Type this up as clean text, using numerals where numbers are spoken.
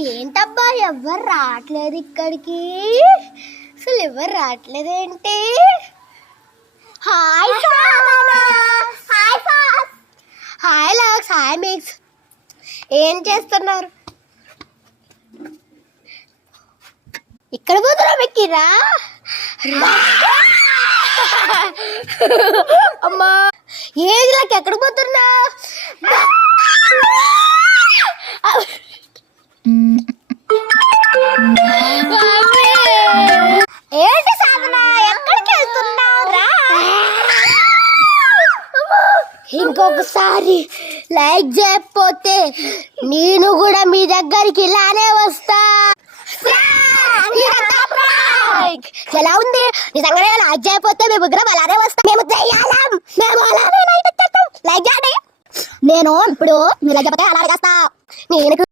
ఏంటబ్బా ఎవరు రావట్లేదు ఇక్కడికి? అసలు ఎవరు రావట్లేదేంటి? హాయ్ హాయ్ లాక్స్, హాయ్ మిక్స్. ఏం చేస్తున్నారు? ఇక్కడ పోతున్నా వెక్కిరా? అమ్మా ఏది నాకు ఎక్కడ పోతున్నా? ఏంటి సాధన, ఎక్కడికి వెళ్తున్నావురా? ఇంకొకసారి లైక్ చేయకపోతే నేను కూడా మీ దగ్గరికి ఇలానే వస్తా. ఎలా ఉంది నిజంగానే? లైక్ చేయకపోతే మేము ముగ్గురం అలానే వస్తాం. మేము చెయ్యాలం, మేము అలానే లైక్ చేస్తాం. లైక్ చేయండి. నేను ఇప్పుడు మీరు లైక్ చేయకపోతే అలా చేస్తా. నేను